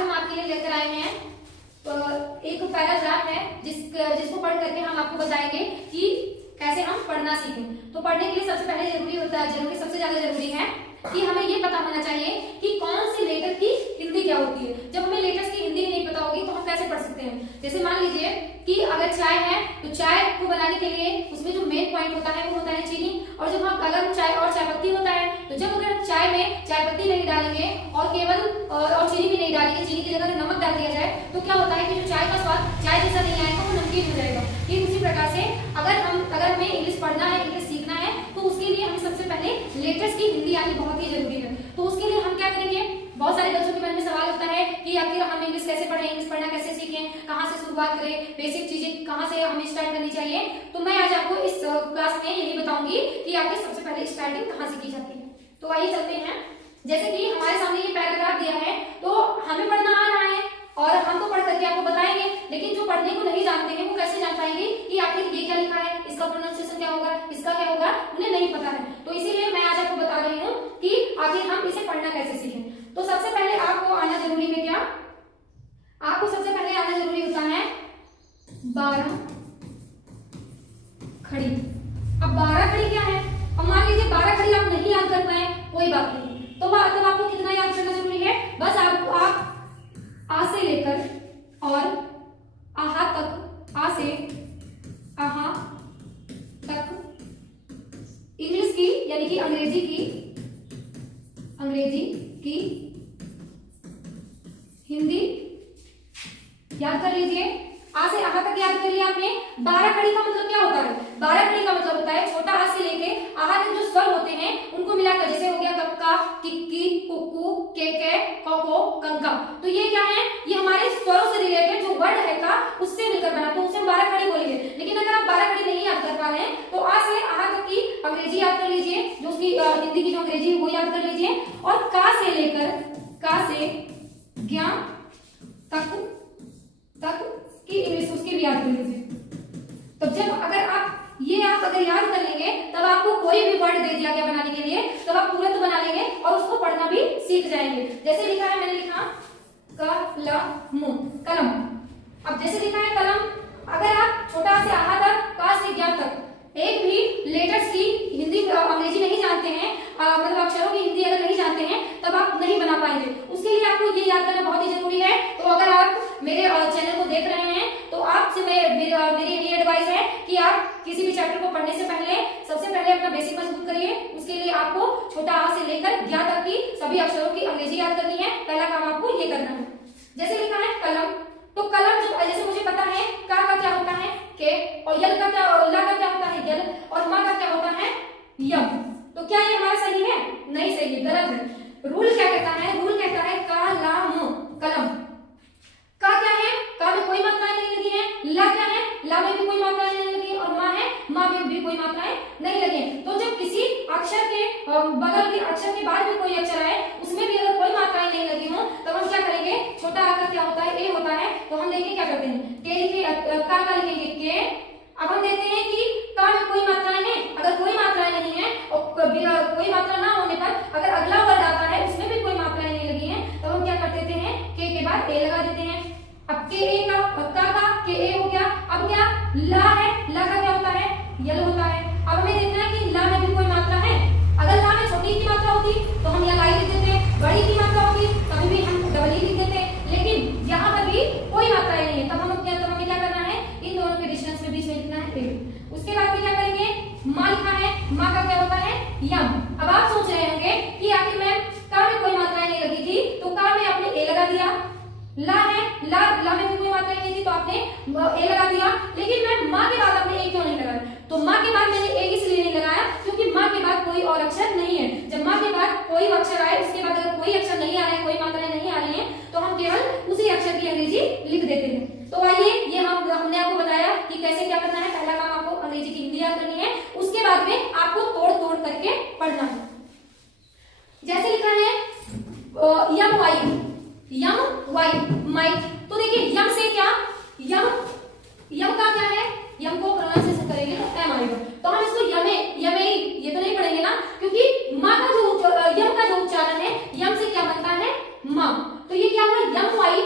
हम आपके लिए लेकर आए हैं एक पैराग्राफ है जिसको पढ़ करके हम आपको बताएंगे कि कैसे हम पढ़ना सीखें। तो पढ़ने के लिए सबसे पहले सबसे ज्यादा जरूरी है कि हमें ये पता होना चाहिए कि कौन से लेटर की हिंदी क्या होती है। जब हमें लेटर्स की हिंदी नहीं पता होगी तो हम कैसे पढ़ सकते हैं। जैसे मान लीजिए कि अगर चाय है तो चाय को बनाने के लिए उसमें जो मेन पॉइंट होता है वो होता है चीनी। और जब हम अगर चाय और चाय पत्ती होता है तो जब अगर चाय में चाय पत्ती नहीं डालेंगे और केवल और चीनी भी नहीं डालेंगे, चीनी की जगह नमक डाल दिया जाए तो क्या होता है कि जो चाय का स्वाद चाय जैसा नहीं आएगा, वो नमकीन हो जाएगा। ठीक उसी प्रकार से अगर हमें इंग्लिश पढ़ना है, इंग्लिश सीखना है तो उसके लिए हमें सबसे पहले लेटर्स की हिंदी आनी बहुत ही जरूरी है। तो उसके लिए हम क्या करेंगे, बहुत सारे बच्चों के मन में सवाल होता है कि आखिर हम इंग्लिश कैसे पढ़ें, इंग्लिश पढ़ना कैसे सीखें, कहाँ से शुरुआत करें, बेसिक चीजें कहाँ से हमें स्टार्ट करनी चाहिए। तो मैं आज आपको इस क्लास में यही बताऊंगी कि आखिर सबसे पहले स्टार्टिंग कहाँ से की जाती है। तो आइए चलते हैं। जैसे कि हमारे सामने ये पैराग्राफ दिया है तो हमें पढ़ना आ रहा है और हम तो पढ़ करके आपको बताएंगे, लेकिन जो पढ़ने को नहीं जानते हैं वो कैसे जान पाएंगे कि आखिर ये क्या लिखा है, इसका प्रोनाउंसिएशन क्या होगा, इसका क्या होगा, उन्हें नहीं पता है। तो इसीलिए मैं आज आपको बता रही हूँ कि आखिर हम इसे पढ़ना कैसे सीखें। तो सबसे पहले आपको आना जरूरी है क्या, आपको सबसे पहले आना जरूरी होता है 12 खड़ी। अब 12 खड़ी क्या है, अब मान लीजिए 12 खड़ी आप नहीं याद कर पाए, कोई बात नहीं, तो तब आपको कितना याद करना जरूरी है, बस आप आ से लेकर और आहा तक, आ से आहा तक इंग्लिश की यानी कि अंग्रेजी की हिंदी याद कर लीजिए। आ से आहा तक याद कर लिया आपने। 12 खड़ी का मतलब क्या होता है, 12 खड़ी का मतलब होता है छोटा आ से लेके आहा तक जो स्वर होते हैं उनको मिलाकर, जैसे हो गया कक्का, किक्की, कुक्कू, केके, कोको, कंका। तो ये क्या है, ये हमारे स्वरों से रिलेटेड जो वर्ड है का उससे मिलकर बना, तो उसे हम 12 खड़ी बोलेंगे। लेकिन अगर आप 12 खड़ी नहीं याद कर पा रहे हैं तो आ से आहा तक की अंग्रेजी याद कर लीजिए, जो उसकी हिंदी की जो अंग्रेजी है वो याद कर लीजिए। और का से लेकर का से ज्ञा तक की इंग्लिश उसकी भी याद कर लीजिए। तो जब अगर आप याद कर लेंगे तब आपको कोई भी वर्ड दे दिया गया बनाने के लिए तब आप तुरंत बना लेंगे और उसको पढ़ना भी सीख जाएंगे। जैसे लिखा है, मैंने लिखा कलम। अब जैसे लिखा है कलम, अगर आप छोटा से आहा तक, का से ज्ञा तक एक भी लेटर्स की हिंदी अंग्रेजी नहीं जानते हैं, मतलब अक्षरों की हिंदी अगर नहीं जानते हैं तब आप नहीं बना पाएंगे। उसके लिए आपको ये याद करना बहुत ही जरूरी है। तो अगर आप मेरे चैनल को देख रहे हैं तो आपसे मेरी ये एडवाइस है कि आप किसी भी चैप्टर को पढ़ने से पहले सबसे पहले अपना बेसिक मजबूत करिए। उसके लिए आपको छोटा आ से लेकर ज्ञा तक की सभी अक्षरों की अंग्रेजी याद करनी है। पहला काम आपको ये करना है। जैसे लिखा है कलम, तो कलम जैसे मुझे पता है का क्या होता है के, और यल का क्या होता है यल, और मा का क्या होता है यम। तो क्या ये हमारा सही है? नहीं सही है, गलत है। रूल क्या कहता है, रूल कहता है कलम। कलम का क्या है, का में कोई मात्राएं नहीं लगी है। ला क्या है, ला में भी कोई मात्राएं नहीं लगी। और माँ है, माँ में भी कोई मात्राएं नहीं लगी। तो जब किसी अक्षर के बगल के अक्षर के बाद में कोई अक्षर आए उसमें भी अगर कोई मात्राएं नहीं लगी हो तब हम क्या करेंगे, छोटा आकर क्या होता है ए होता है। तो हम देखिए क्या करते हैं, के लिखे का लिखेंगे के। अब हम देखते हैं कि का में कोई मात्राएं हैं, अगर कोई मात्राएं नहीं है और कोई मात्रा ना होने पर अगर अगला वर्ड आता है उसमें भी कोई मात्राएं नहीं लगी हैं तब हम क्या कर देते हैं, के बाद ए लगा देते हैं। अब के ए का के ए हो गया। अब क्या ला है, ला का क्या होता है यल होता है। अब हमें देखना है कि ला में भी कोई मात्रा है। अगर ला में छोटी की मात्रा होती तो हम यहाँ लाई लिख देते, बड़ी की मात्रा होती तभी भी हम डबल ही लिख देते। लेकिन यहाँ पर भी कोई मात्राएं नहीं है, तब हमें क्या करना है, इन दोनों के डिस्टेंस में बीच में लिखना है ए। उसके बाद में क्या करेंगे, माँ लिखा है, माँ का क्या होता है यम। अब आप सोच रहे होंगे कि आखिर मैं का में कोई मात्राएं नहीं लगी थी तो का में आपने ए लगा दिया। ला है, ला में भी कोई मात्रा नहीं थी तो आपने ए लगा दिया। लेकिन मैं माँ के बाद आपने ए क्यों नहीं लगाया, तो माँ के बाद मैंने ए इसलिए नहीं लगाया क्योंकि माँ के बाद कोई और अक्षर नहीं है। जब माँ के बाद कोई अक्षर आए उसके बाद अगर कोई अक्षर नहीं आ रहे, कोई मात्राएं नहीं आ रही हैं तो हम केवल उसी अक्षर की अंग्रेजी लिख देते हैं। तो आइए ये हमने आपको बताया कि कैसे क्या करना है। पहला काम आपको अंग्रेजी की हिंदी याद करनी है, उसके बाद में आपको तोड़ तोड़ करके पढ़ना है। जैसे लिखा है यम वाई माइक। तो देखिए यम से क्या, यम का क्या है, यम को प्रोनाउंसिएशन करेंगे तो एम आएगा। तो हम इसको यमे ये तो नहीं पढ़ेंगे ना, क्योंकि माँ का जो यम का जो उच्चारण है यम से क्या बनता है माँ। तो ये क्या हुआ, यम वाई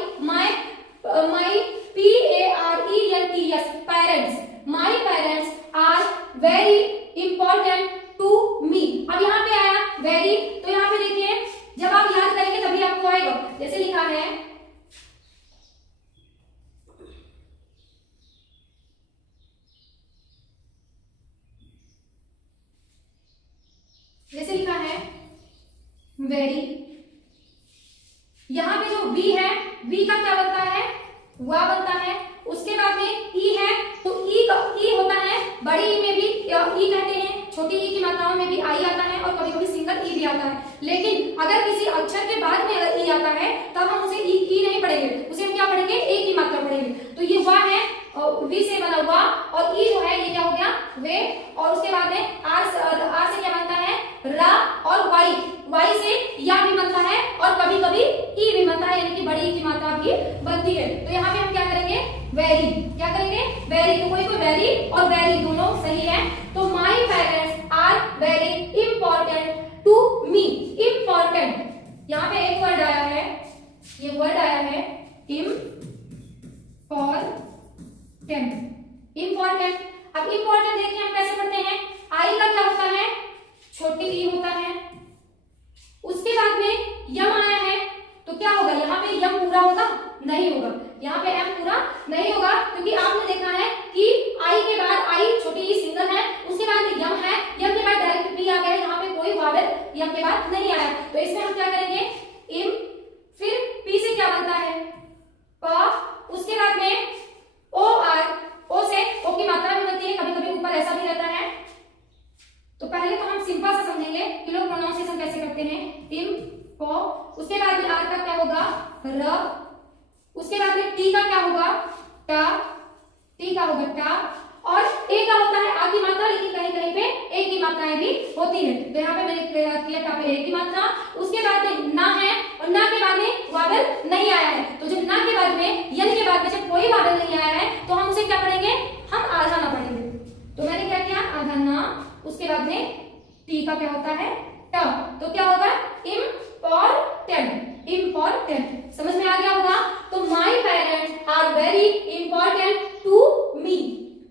जैसे लिखा है वेरी, यहां पे जो वी है, वी का क्या बनता है, वा बनता है। उसके बाद में ई है, तो ई का ई होता है, बड़ी ई में भी ई कहते हैं, छोटी ई की मात्राओं में भी आई आता है और कभी कभी सिंगल ई भी आता है। लेकिन अगर किसी अक्षर के बाद में अगर ई आता है तब हम उसे ई नहीं पढ़ेंगे, उसे हम क्या पढ़ेंगे, ए की मात्रा पढ़ेंगे। तो ये वा है, वी से बना हुआ, और ई जो है ये क्या हो गया, वे। और उसके बाद में आर से क्या बनता है, रा, और वाई, वाई से या भी बनता है और कभी कभी ई भी बनता है, यानी कि बड़ी ई की मात्रा भी बनती है। तो यहाँ पे हम क्या करेंगे, वेरी, क्या करेंगे, वेरी। तो कोई वेरी और वेरी दोनों सही है। तो my parents are very important to me. Important, यहाँ पे एक वर्ड आया है, ये वर्ड आया है इम्पोर्टेंट। अब इम्पोर्टेंट देखिए हम कैसे पढ़ते हैं, आई का क्या होता है, छोटी ई होता है। उसके बाद में यम आया है, तो क्या होगा, यहाँ पे यम पूरा होगा, नहीं होगा, यहाँ पे एम पूरा नहीं होगा, क्योंकि आपने देखा है कि आई के बाद आई छोटी ई सिंगल है, उसके बाद में यम है, यम के बाद डायरेक्ट पी आ गया, यहाँ पे कोई वावेल यम के बाद नहीं आया। तो इसमें हम क्या करेंगे, इम, फिर पी से क्या बनता है, प, उसके बाद में ओ आर, ओ से ओ की मात्रा भी बनती है, कभी कभी ऊपर ऐसा भी रहता है। तो पहले तो हम सिंपल से समझेंगे कि लोग प्रोनाउंसिएशन कैसे करते हैं, इम, पो, उसके बाद में आर का क्या होगा, र, उसके बाद में टी का क्या होगा, टा, टी का होगा टा, और ए का होता है आ की मात्रा, लेकिन कहीं कहीं पे ए की मात्राएं भी होती है। तो यहाँ पे मैंने किया टा पे ए की मात्रा, उसके बाद में ना है, और ना के बाद में वावेल नहीं आया है। तो जब ना के बाद में, यन के बाद में जब कोई वावेल नहीं आया है तो हम उसे क्या पढ़ेंगे, हम आधा ना पढ़ेंगे। तो मैंने क्या किया, आधा ना, उसके बाद में टी का क्या होता है, ट, तो क्या होगा, इम्पोर्टेंट, इम्पोर्टेंट। समझ में आ गया होगा। तो my parents are very important to me.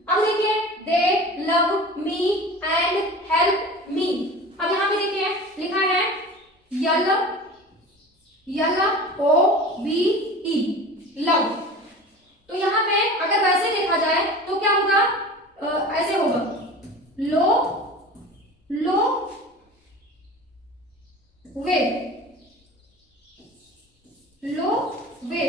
अब देखिए, they love me and help me. अब यहाँ पे देखिए लिखा है यल, यल ओ बी ई, लव। तो यहाँ पे अगर वैसे देखा जाए तो क्या होगा, ऐसे होगा, लो, लो, वे, लो, वे।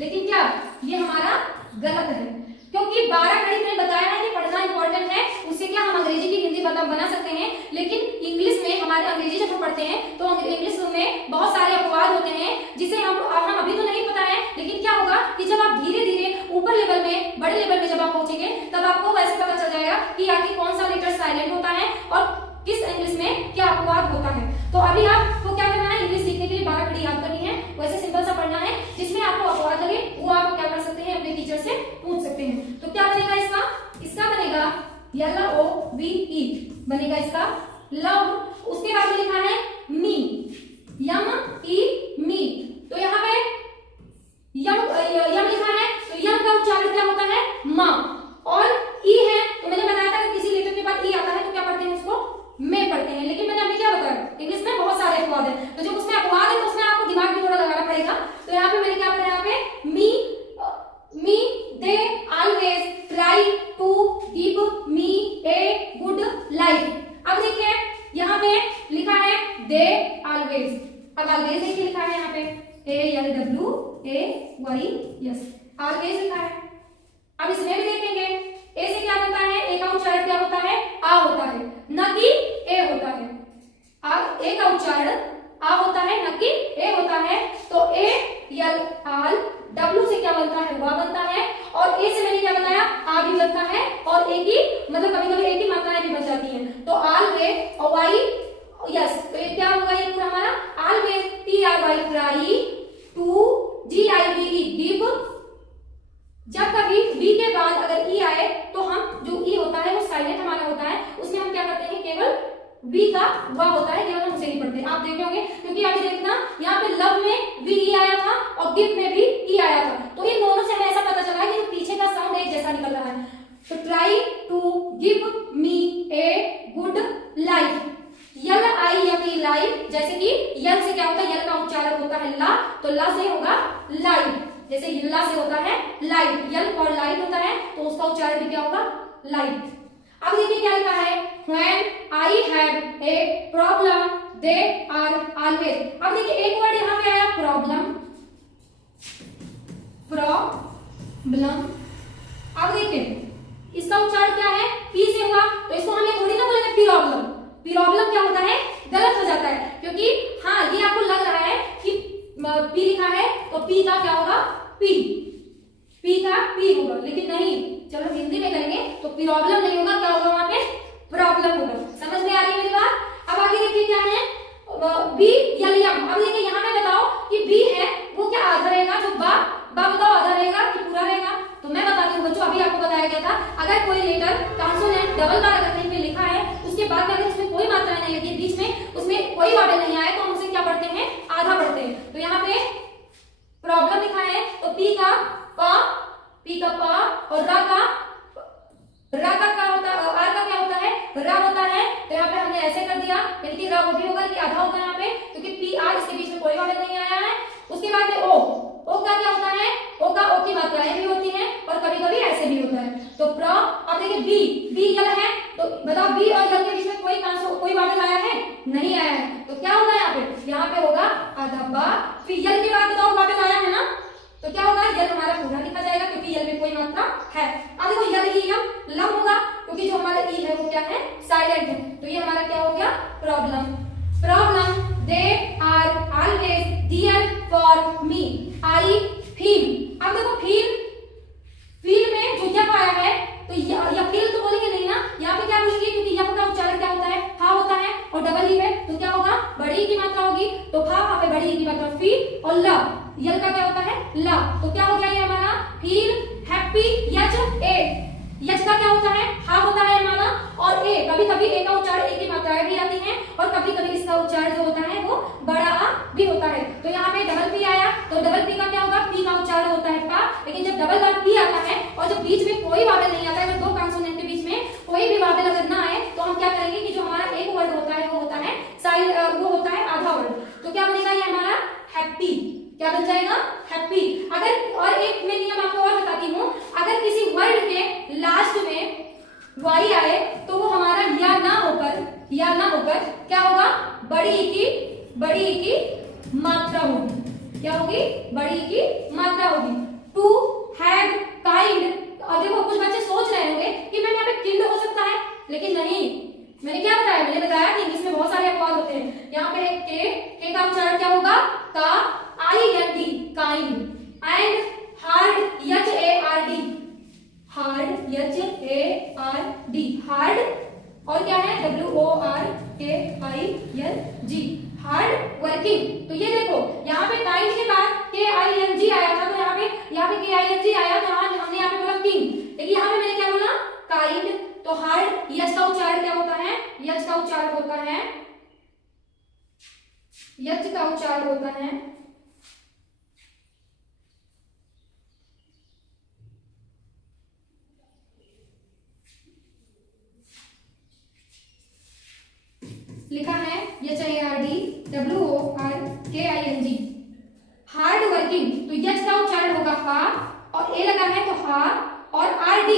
लेकिन क्या ये हमारा गलत है, क्योंकि 12 घड़ी में बताया है कि पढ़ना इंपॉर्टेंट है, उससे क्या हम अंग्रेजी की हिंदी बना सकते हैं। लेकिन इंग्लिश में हमारे अंग्रेजी जब हम पढ़ते हैं तो इंग्लिश में बहुत सारे अपवाद होते हैं, जिसे हम अभी तो नहीं पता है, लेकिन क्या होगा कि जब आप धीरे धीरे ऊपर लेवल में, बड़े लेवल में जब आप पहुंचेंगे तब आपको वैसे पता चल जाएगा कि आखिर कौन सा लेटर साइलेंट होता है और किस इंग्लिश में क्या अपवाद होता है। तो अभी आपको क्या करना है, इंग्लिश सीखने के लिए 12 घड़ी याद करनी है, वैसे सिंपल सा पढ़ना है, जिसमें आपको अपवाद लगे वो आप क्या कर सकते हैं, अपने टीचर से पूछ सकते हैं। तो क्या बनेगा इसका, इसका बनेगा यल ओ बी ई, बनेगा इसका लव। उसके बाद में लिखा है मी, यम ई मी। तो यहाँ पे यम लिखा है, तो यम का उच्चारण क्या होता है, माँ, और ई है, तो मैंने बताया था कि किसी लेटर के बाद ई आता है तो क्या पढ़ते हैं, उसको में पढ़ते हैं। लेकिन मैंने अभी क्या बताया, इंग्लिश में बहुत सारे अपवाद है, तो जब उसमें अपवाद है तो उसमें आपको दिमाग भी थोड़ा लगाना पड़ेगा। तो यहाँ पे मैंने क्या पढ़ा, यहाँ पे me, me, they always try to give me a good life. अब देखिए यहाँ पे लिखा है दे ऑलवेज। अब ऑलवेज देखिए लिखा है यहाँ पे ALWAYS, ऑलवेज लिखा है। अब इसमें भी देखेंगे, ए से क्या बनता है, ए का उच्चारण क्या होता है, आ होता है, न कि ए होता है। ए का उच्चारण आ होता है, न कि ए होता है। तो ए यल आल, डब्ल्यू से क्या बनता है, वा बनता है, और ए से मैंने क्या बताया, आ भी बनता है, और ए की मतलब कभी कभी ए की मात्राएं भी बन जाती हैं। तो आल वे और वाई, यस, तो ये क्या होगा, ये पूरा हमारा always, TRY try, to GIVE give. जब कभी बी के बाद अगर ई आए तो हम जो ई होता है वो साइलेंट हमारा होता है, उसमें हम क्या करते हैं, केवल बी का वा होता है, केवल हम उसे नहीं पढ़ते। आप देखे होंगे, क्योंकि अभी देखना यहाँ पे लव में भी ई आया था और गिव में भी ई आया था, तो इन दोनों से हमें ऐसा पता चला है कि पीछे का साउंड एक जैसा निकल रहा है। तो try to give me a good life, यल आई यकी लाइफ, जैसे जैसे कि यल से क्या होता है, यल का उच्चारण होता है ला, तो ला से होगा लाइट, जैसे ला से होता है लाइट, यल और लाइट होता है तो उसका उच्चारण भी क्या होगा, लाइट। अब देखिए क्या लिखा है, when I have a problem they are always। अब देखिए एक वर्ड यहाँ पे आया प्रॉब्लम, प्रॉब्लम। अब देखिए इसका उच्चारण क्या है, पी से हुआ, तो इसको हम ये थोड़ी ना बोलेंगे प्रॉब्लम। प्रॉब्लम क्या होता है, गलत हो जाता है, क्योंकि हाँ ये आपको लग रहा है कि पी लिखा है तो पी का क्या होगा, पी, पी का पी होगा, लेकिन नहीं, जब हम हिंदी में करेंगे तो प्रॉब्लम नहीं होगा, क्या होगा वहां पे, प्रॉब्लम होगा। समझ में आ रही है मेरी बात? अब आगे देखिए क्या है, बी या यम। अब देखिए यहाँ पे बताओ कि बी है वो क्या आधा रहेगा, जो बा बताओ आधा रहेगा कि पूरा रहेगा, तो मैं बताती हूँ बच्चों, अभी आपको बताया गया था अगर कोई लेटर कॉन्सोनेंट डबल बार अगर कहीं पे लिखा है उसके बाद अगर उसमें कोई मात्रा नहीं लगी, बीच में उसमें कोई वावल नहीं आए, तो हम उसे क्या पढ़ते हैं, आधा पढ़ते हैं। तो यहाँ पे प्रॉब्लम लिखा है तो पी का पा और रा का क्या होता है, आर का क्या होता है, रा होता है, तो यहाँ पे हमने ऐसे कर दिया, यानी कि रा वो भी होगा कि आधा होगा यहाँ पे, क्योंकि पी आर इसके बीच में कोई वावल नहीं आया है। उसके बाद में ओ का क्या होता है, ओ का ओ की मात्राएं भी होती हैं और कभी कभी ऐसे भी होता है। तो प्र, अब देखिए बी यल है, तो बताओ बी और यल के बीच में कोई वावल आया है, नहीं आया है, तो क्या होगा यहाँ पे होगा आधा बा, फिर यल के बाद बताओ वावल आया है ना, तो क्या होगा, यल हमारा पूरा लिखा जाएगा क्योंकि यल में कोई मात्रा है। अब देखो यल ही यम लम होगा, क्योंकि जो हमारा ई है वो क्या है, साइलेंट है, तो ये हमारा क्या हो गया, problem. They are always dear for me, I feel. अब देखो फील में जो यप आया है, तो या फील तो बोलेंगे नहीं ना, यहाँ पे क्या बोलेंगे, क्योंकि यप का उच्चारण क्या होता है, फा होता है और डबल ई है, तो क्या होगा, बड़ी ई की मात्रा होगी, तो फा वहां पे बड़ी ई की मात्रा फी, और ला यल का क्या होता है, ला, तो क्या हो गया ये हमारा फील हैप्पी, यच का क्या होता है, हा होता है हमारा, और ए, कभी कभी ए का उच्चारण ए की मात्राएं भी आती हैं और कभी कभी इसका उच्चारण जो होता है वो बड़ा आ भी होता है। तो यहाँ पे डबल पी आया, तो डबल पी का क्या होगा, पी का उच्चारण होता है पा, लेकिन जब डबल बार पी आता है और जब बीच में कोई वावल नहीं आता है, अगर दो कॉन्सोनेंट के बीच में कोई भी वावल अगर ना आए, तो हम क्या करेंगे कि जो हमारा एक वर्ड होता है वो होता है वो होता है आधा वर्ड, तो क्या बनेगा ये हमारा हैप्पी, क्या बन जाएगा, हैप्पी। अगर और एक मैं नियम आपको और बताती हूँ, अगर किसी वर्ड के लास्ट में वाई आए तो वो हमारा या ना होकर क्या होगा, बड़ी ई की मात्रा होगी, क्या होगी, बड़ी ई की मात्रा होगी। To have kind. अब देखो कुछ बच्चे सोच रहे होंगे कि मैम यहाँ पे किंड हो सकता है, लेकिन नहीं, मैंने क्या बताया, मैंने बताया कि इंग्लिश में बहुत सारे अपवाद होते हैं। यहाँ पे के का उच्चारण क्या होगा, का IND kind, and hard HARD, hard HARD, hard, और क्या है WORKING, हार्ड वर्किंग। तो ये देखो यहाँ पे काइंड के बाद KING आया था, तो यहाँ पे KING आया, तो हमने यहाँ पे बोला किंग, लेकिन यहाँ पे मैंने क्या बोला, काइंड। तो हार्ड, यच का उच्चारण क्या होता है, यच का उच्चारण होता है, यच का उच्चारण होता है लिखा है HARD WORKING, हार्ड वर्किंग। तो यच का उच्चारण होगा हा, और ए लगा है तो हा, और RD,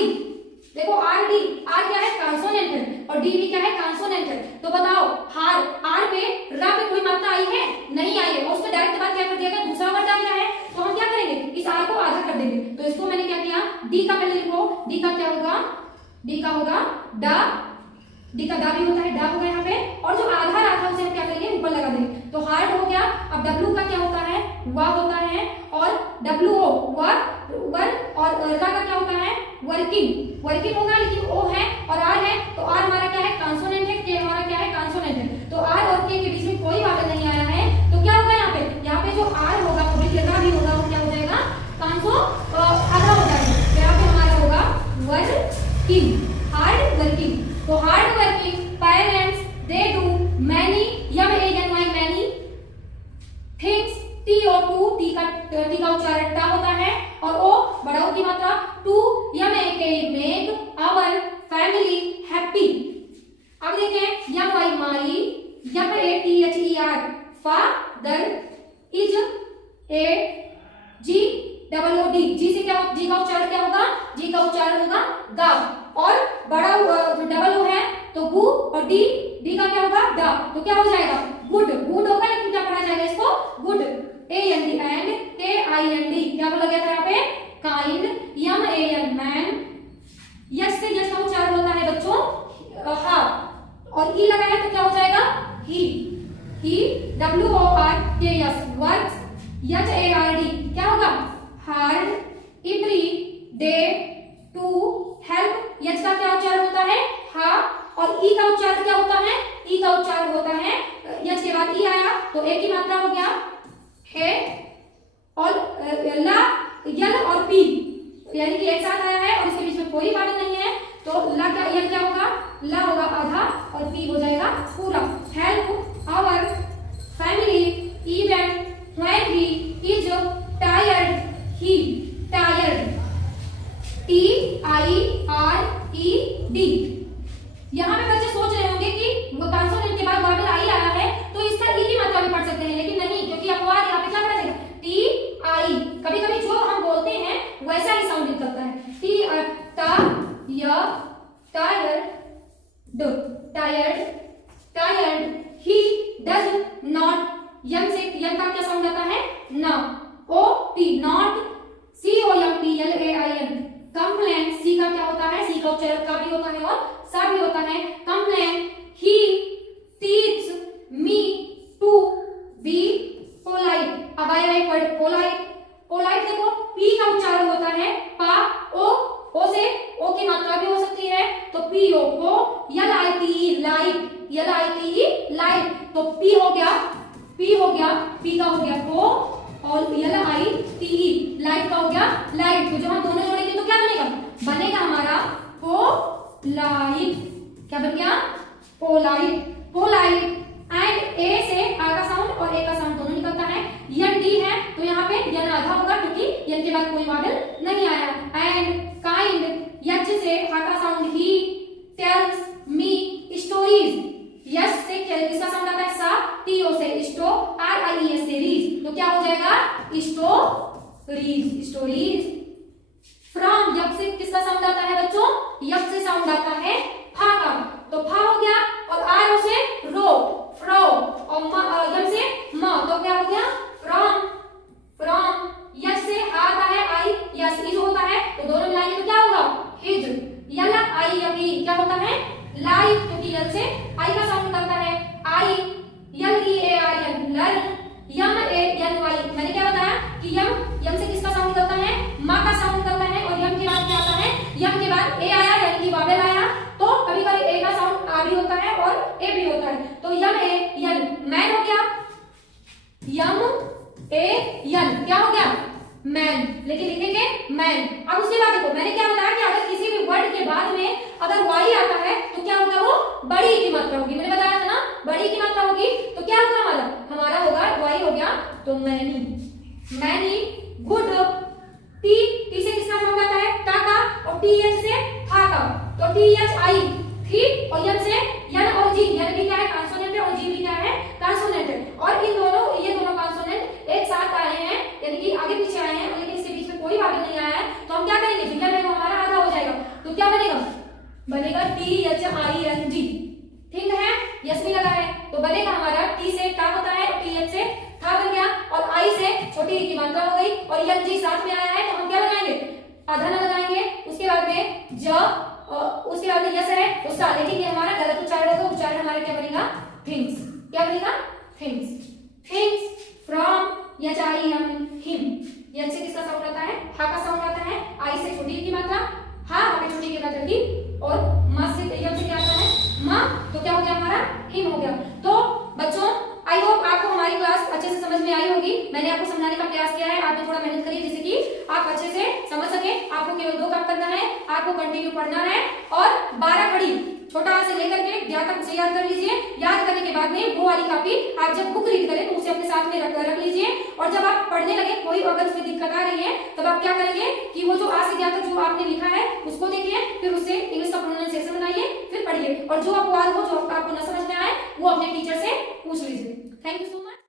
देखो RD, आर क्या है, कॉन्सोनेंट है, और डी भी क्या है, कॉन्सोनेंट है। तो बताओ हार, आर पे रा पे कोई मात्रा आई है, नहीं आई है, और उसके डायरेक्ट बाद क्या कर दिया, दूसरा वर्ड आ गया है, तो हम क्या करेंगे, इस आर को आधा कर देंगे। तो इसको मैंने क्या किया, डी का पहले लिखो, डी का क्या होगा, डी का होगा डा, डी का दा भी होता है, डा होगा यहाँ पे, और जो आधा रहा था उसे हम क्या करेंगे, ऊपर लगा देंगे, तो हार्ड हो गया। अब डब्ल्यू का क्या होता है, वा होता है, और WO वर, और रा का क्या होता है, वर्किंग होगा, लेकिन ओ है और आर है, तो आर हमारा क्या है, कॉन्सोनेंट है, के हमारा क्या है, कॉन्सोनेंट है, तो आर और के बीच में कोई वावल नहीं आया है, तो क्या होगा यहाँ पे जो आर होगा वो भी होगा, वो क्या हो जाएगा, कॉन्सो आधा हो जाएगा, तो यहाँ पे हमारा होगा वर्किंग, हार्ड वर्किंग। तो hard working parents they do many many things, TO2, T का उच्चारण टा होता है, और ओ बड़ा ओ की मात्रा, to make our family happy. अब देखें my FATHER father is a GOOD। G से क्या, जी का उच्चारण क्या होगा, जी का उच्चारण होगा गा। और बड़ा डबल ओ है तो गु, और डी, डी का क्या होगा ड, तो क्या हो जाएगा गुड। गुड होगा लेकिन क्या पढ़ा जाएगा इसको गुड। AND एंड KIND क्या बोला गया था यहाँ पे काइंड। MAN man. यस से यस का उच्चारण होता है बच्चों हा, और ई लगा है तो क्या हो जाएगा ही। WORKS works. HARD क्या होगा hard. Every day to help. Yes का क्या उच्चारण होता है हा, और ई का उच्चारण क्या होता है, ई का उच्चारण होता है, यस के बाद ई आया तो एक ही मात्रा हो गया है, और ला यल और पी यानी कि एक साथ आया है और इसके बीच में कोई बात नहीं है, तो ला क्या यल क्या होगा, ला होगा आधा और पी हो जाएगा पूरा। Help our family even when he is tired. He tired TIRED। यहाँ पे बच्चे सोच रहे होंगे कि कॉन्सोनेंट के बाद वॉवेल आई आया है तो इसका ई की मात्रा भी पढ़ सकते हैं, लेकिन नहीं, क्योंकि अपवाद यहाँ पे क्या पढ़ा जाएगा TI। कभी कभी जो हम बोलते हैं वैसा ही साउंड निकलता है। टायर्ड। He does not. यम से यम का क्या साउंड आता है ना। OT not. COMPLAIN complain. C का क्या होता है, सी का उच्चारण का भी होता है और सा भी होता है। Complain. He teach me to be polite. अब आया एक वर्ड पोलाइट। पोलाइट देखो पी का उच्चारण होता है पा। ओ से ओ की मात्रा भी हो सकती है तो PO को। LITE light. लाइट तो पी हो गया, पी का हो गया को, और LITE लाइट का हो गया लाइट। तो जब हम दोनों जोड़ेंगे तो क्या बनेगा हमारा पोलाइट। क्या बन गया पोलाइट। एंड ए से आ का साउंड और ए का साउंड दोनों निकलता है। यन डी है तो यहाँ पे यन आधा होगा क्योंकि यन के बाद कोई वॉवेल नहीं आया। And kind. यच से हा का sound he tells me stories. Yes से किसका साउंड आता है सा। TO से स्टो। RIES से रीज, तो क्या हो जाएगा स्टोरीज। फ्रॉम। यप से किसका साउंड आता है बच्चों, यप से साउंड आता है फा का, तो फा हो गया, और आर से रो फ्रो, और यम से म, तो क्या हो गया फ्रॉम। यस से हा आता है आई, यस इज होता है तो दोनों मिलाएंगे तो क्या होगा हिज। LIFE क्या होता है लाइफ, क्योंकि यल से आई का साउंड करता है LEARN लर्न। MANY मैंने क्या बताया कि यम से किसका साउंड निकलता है माँ का साउंड निकलता है, और यम के बाद क्या आता है, यम के बाद ए आया यानी कि वॉवेल आया, तो कभी कभी ए का साउंड आ भी होता है और ए भी होता है, तो MAN मैन हो गया। MAN क्या हो गया मैन, लेकिन लिखेंगे मैन। अब उसके बाद देखो मैंने क्या बताया कि अगर किसी भी वर्ड के बाद में अगर वाई आता है तो क्या होगा, वो बड़ी की मात्रा होगी। मैंने बताया था ना बड़ी की मात्रा होगी तो क्या होगा हमारा होगा वाई हो गया तो मैनी गुड। टी से किसका साउंड आता है टा का, और TH से था का, तो THI थी, और यन से यन और जी, यन भी क्या है कॉन्सोनेंट है और जी भी क्या है कॉन्सोनेंट है, और ये दोनों कॉन्सोनेंट एक साथ आए हैं यानी कि आगे पीछे आए हैं, लेकिन इसके बीच में कोई वॉवेल नहीं आया है, तो हम क्या करेंगे जिंगल में हमारा आधा हो जाएगा, तो क्या बनेगा THING। ठीक है, यस भी लगा है तो बनेगा हमारा टी से टा होता है, TH से था बन गया, और आई से छोटी की मात्रा हो गई, और यन जी साथ में आया है तो हम क्या लगाएंगे आधा ना लगाएंगे। उसके बाद में उसके बाद में यस है उसका, लेकिन ये हमारा गलत उच्चारण होगा, उच्चारण हमारा क्या बनेगा थिंग्स। क्या बनेगा थिंग्स फ्रॉम HIM। यन से किसका साउंड आता है हा का साउंड आता है, आई से छोटी की मात्रा हा, हमें छोटी की मात्रा की, और म से यम से क्या आता है मां, तो क्या हो गया हमारा हिम हो गया। तो बच्चों आई होप आपको हमारी क्लास अच्छे से समझ में आई होगी। मैंने आपको समझाने का प्रयास किया है, आपने थोड़ा मेहनत करी जिससे कि आप अच्छे से समझ सके। आपको केवल 2 काम करना है, आपको कंटिन्यू पढ़ना है, और 12 खड़ी छोटा से लेकर के ज्ञ तक उसे याद कर लीजिए। याद करने के बाद में वो वाली कॉपी आप जब बुक रीड करें तो उसे अपने साथ में रख लीजिए, और जब आप पढ़ने लगे कोई अगर उसमें दिक्कत आ रही है तब आप क्या करेंगे कि वो जो आज से ज्ञ तक जो आपने लिखा है उसको देखिए, फिर उससे इंग्लिश का प्रोनाउंसिएशन बनाइए, फिर पढ़िए, और जो अपवाद हो जो आपको न समझ में आए वो अपने टीचर से पूछ लीजिए। Thank you so much.